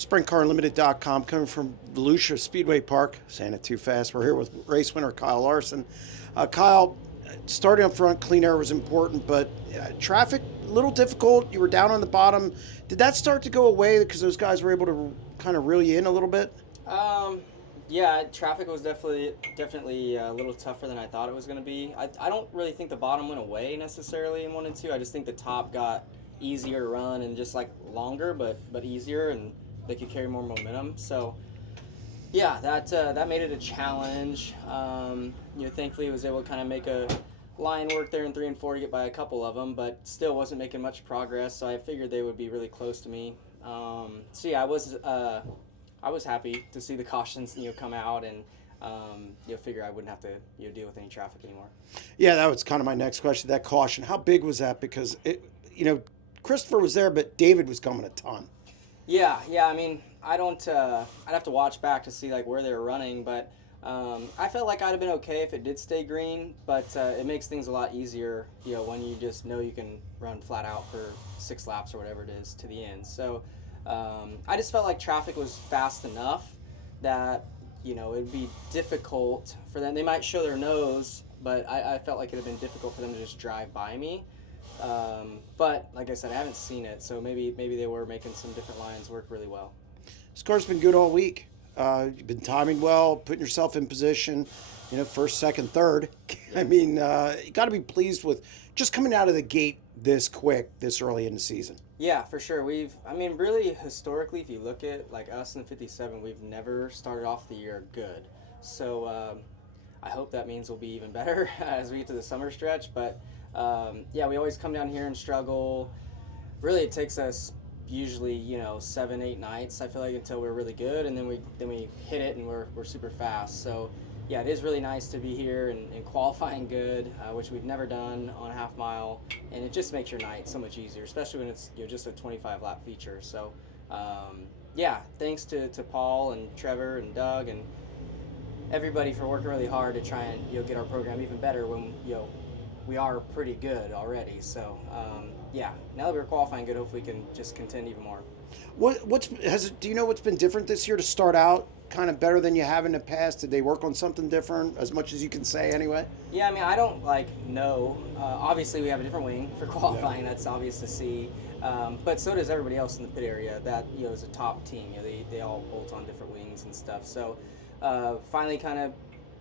SprintCarUnlimited.com, coming from Volusia Speedway Park. Saying it too fast. We're here with race winner Kyle Larson. Kyle, starting up front, clean air was important, but traffic a little difficult. You were down on the bottom. Did that start to go away because those guys were able to kind of reel you in a little bit? Yeah, traffic was definitely a little tougher than I thought it was going to be. I don't really think the bottom went away necessarily in 1 and 2. I just think the top got easier to run and just like longer, but easier, and they could carry more momentum. So yeah, that made it a challenge. Thankfully, I was able to kind of make a line work there in 3 and 4 to get by a couple of them, but still wasn't making much progress. So I figured they would be really close to me. So yeah, I was happy to see the cautions come out, and figure I wouldn't have to deal with any traffic anymore. Yeah, that was kind of my next question. That caution, how big was that? Because Christopher was there, but David was coming a ton. Yeah. I mean, I don't. I'd have to watch back to see like where they were running, but I felt like I'd have been okay if it did stay green. But it makes things a lot easier, when you just know you can run flat out for 6 laps or whatever it is to the end. So I just felt like traffic was fast enough that it'd be difficult for them. They might show their nose, but I felt like it'd have been difficult for them to just drive by me. But like I said, I haven't seen it, so maybe they were making some different lines work really well. This car's been good all week. You've been timing well, putting yourself in position, first, second, third. I mean, you got to be pleased with just coming out of the gate this quick, this early in the season. Yeah, for sure. Really historically, if you look at like us in 57, we've never started off the year good. So I hope that means we'll be even better as we get to the summer stretch. But we always come down here and struggle. Really, it takes us usually 7-8 nights, I feel like, until we're really good, and then we hit it and we're super fast. So yeah, it is really nice to be here and qualifying good, which we've never done on a half mile, and it just makes your night so much easier, especially when it's just a 25 lap feature. So thanks to Paul and Trevor and Doug and everybody for working really hard to try and get our program even better when we are pretty good already. So now that we're qualifying good, hopefully we can just contend even more. Do you know what's been different this year to start out kind of better than you have in the past? Did they work on something different, as much as you can say anyway? Yeah, I mean, I don't know. Obviously we have a different wing for qualifying. Yeah. That's obvious to see. But so does everybody else in the pit area that is a top team. They all bolt on different wings and stuff. So finally kind of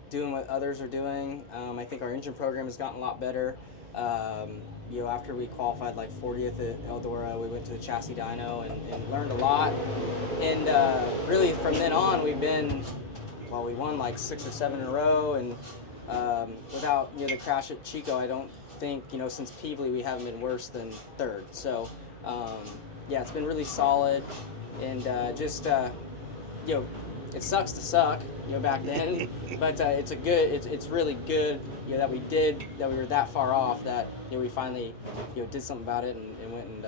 doing what others are doing. I think our engine program has gotten a lot better. After we qualified 40th at Eldora, we went to the chassis dyno and learned a lot. And really from then on, we won 6 or 7 in a row. And without the crash at Chico, I don't think, since Peevely, we haven't been worse than third. So it's been really solid. And it sucks to suck, back then, but it's really good, that we were that far off that, we finally, did something about it and went and,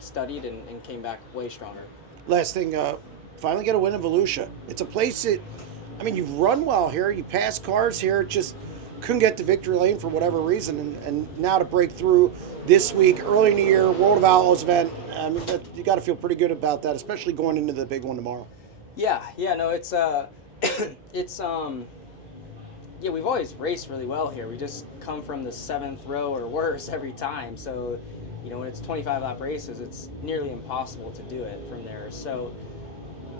studied and came back way stronger. Last thing, finally get a win in Volusia. It's a place that, you've run well here, you pass cars here, just couldn't get to victory lane for whatever reason, and now to break through this week, early in the year, World of Outlaws event, you got to feel pretty good about that, especially going into the big one tomorrow. We've always raced really well here. We just come from the 7th row or worse every time. So, when it's 25 lap races, it's nearly impossible to do it from there. So,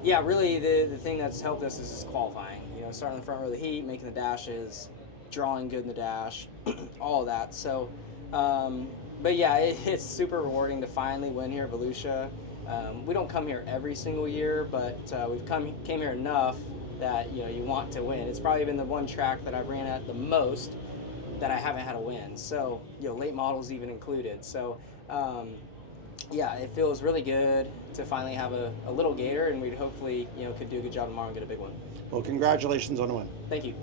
really the thing that's helped us is qualifying. Starting in the front row of the heat, making the dashes, drawing good in the dash, all of that. So, it's super rewarding to finally win here at Volusia. We don't come here every single year, but we've came here enough that you want to win. It's probably been the one track that I've ran at the most that I haven't had a win. So late models even included. So it feels really good to finally have a little gator, and we'd hopefully could do a good job tomorrow and get a big one. Well, congratulations on the win. Thank you.